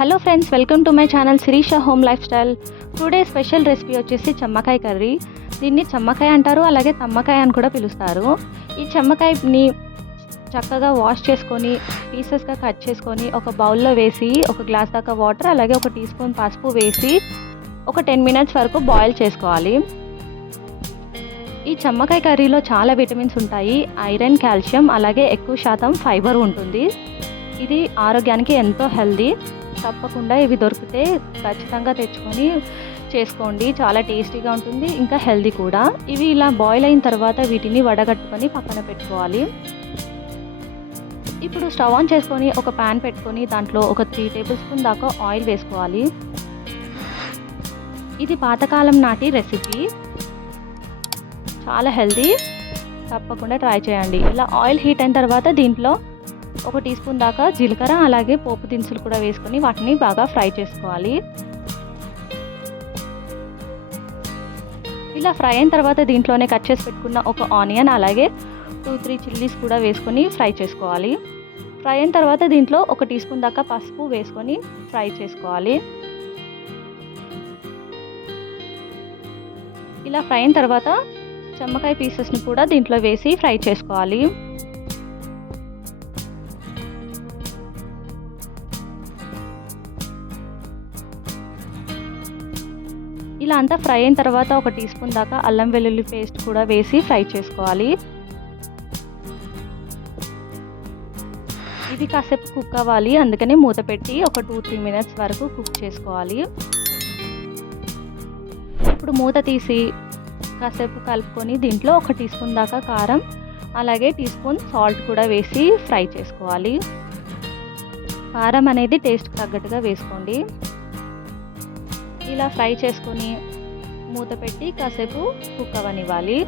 Hello friends welcome to my channel Sirisha home lifestyle today special recipe వచ్చేసి చెమ్మకాయ curry. దీన్ని చెమ్మకాయ అంటారు అలాగే తమ్మకాయ అని కూడా పిలుస్తారు. ఈ చెమ్మకాయని చక్కగా వాష్ చేసుకొని పీసెస్గా కట్ చేసుకొని ఒక బౌల్లో వేసి ఒక గ్లాస్ దాకా వాటర్ అలాగే ఒక టీ స్పూన్ పసుపు వేసి ఒక టెన్ మినిట్స్ వరకు బాయిల్ చేసుకోవాలి. ఈ చెమ్మకాయ కర్రీలో చాలా విటమిన్స్ ఉంటాయి. ఐరన్ కాల్షియం అలాగే ఎక్కువ శాతం ఫైబర్ ఉంటుంది. ఇది ఆరోగ్యానికి ఎంతో హెల్దీ. తప్పకుండా ఇవి దొరికితే ఖచ్చితంగా తెచ్చుకొని చేసుకోండి. చాలా టేస్టీగా ఉంటుంది ఇంకా హెల్దీ కూడా. ఇవి ఇలా బాయిల్ అయిన తర్వాత వీటిని వడగట్టుకొని పక్కన పెట్టుకోవాలి. ఇప్పుడు స్టవ్ ఆన్ చేసుకొని ఒక ప్యాన్ పెట్టుకొని దాంట్లో ఒక త్రీ టేబుల్ స్పూన్ దాకా ఆయిల్ వేసుకోవాలి. ఇది పాతకాలం నాటి రెసిపీ. చాలా హెల్దీ. తప్పకుండా ట్రై చేయండి. ఇలా ఆయిల్ హీట్ అయిన తర్వాత దీంట్లో ఒక టీ స్పూన్ దాకా జీలకర్ర అలాగే పోపు దినుసులు కూడా వేసుకొని వాటిని బాగా ఫ్రై చేసుకోవాలి. ఇలా ఫ్రై అయిన తర్వాత దీంట్లోనే కట్ చేసి పెట్టుకున్న ఒక ఆనియన్ అలాగే టూ త్రీ చిల్లీస్ కూడా వేసుకొని ఫ్రై చేసుకోవాలి. ఫ్రై అయిన తర్వాత దీంట్లో ఒక టీ స్పూన్ దాకా పసుపు వేసుకొని ఫ్రై చేసుకోవాలి. ఇలా ఫ్రై అయిన తర్వాత చెమ్మకాయ పీసెస్ని కూడా దీంట్లో వేసి ఫ్రై చేసుకోవాలి. ఇలా అంతా ఫ్రై అయిన తర్వాత ఒక టీ స్పూన్ దాకా అల్లం వెల్లుల్లి పేస్ట్ కూడా వేసి ఫ్రై చేసుకోవాలి. ఇది కాసేపు కుక్ అవ్వాలి. అందుకని మూత పెట్టి ఒక టూ త్రీ మినిట్స్ వరకు కుక్ చేసుకోవాలి. ఇప్పుడు మూత తీసి కాసేపు కలుపుకొని దీంట్లో ఒక టీ స్పూన్ దాకా కారం అలాగే టీ స్పూన్ సాల్ట్ కూడా వేసి ఫ్రై చేసుకోవాలి. కారం అనేది టేస్ట్ తగ్గట్టుగా వేసుకోండి. ఇలా ఫ్రై చేసుకొని మూత పెట్టి కాసేపు కుక్ అవ్వనివ్వాలి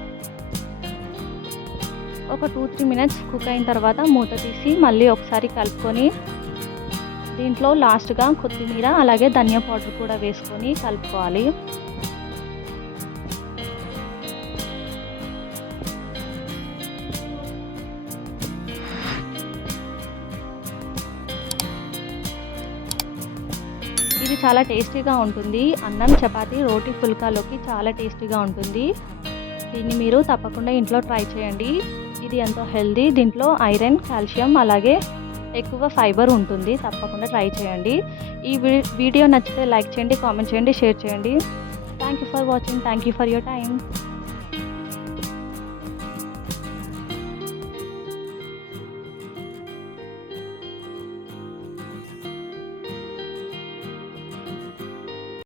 ఒక టూ త్రీ మినిట్స్ కుక్ అయిన తర్వాత మూత తీసి మళ్ళీ ఒకసారి కలుపుకొని దీంట్లో లాస్ట్గా కొత్తిమీర అలాగే ధనియా పౌడర్ కూడా వేసుకొని కలుపుకోవాలి. ఇది చాలా టేస్టీగా ఉంటుంది. అన్నం చపాతి రోటీ ఫుల్కాలోకి చాలా టేస్టీగా ఉంటుంది. దీన్ని మీరు తప్పకుండా ఇంట్లో ట్రై చేయండి. ఇది ఎంతో హెల్దీ. దీంట్లో ఐరన్ కాల్షియం అలాగే ఎక్కువ ఫైబర్ ఉంటుంది. తప్పకుండా ట్రై చేయండి. ఈ వీడియో నచ్చితే లైక్ చేయండి కామెంట్ చేయండి షేర్ చేయండి. Thank you for watching thank you for your time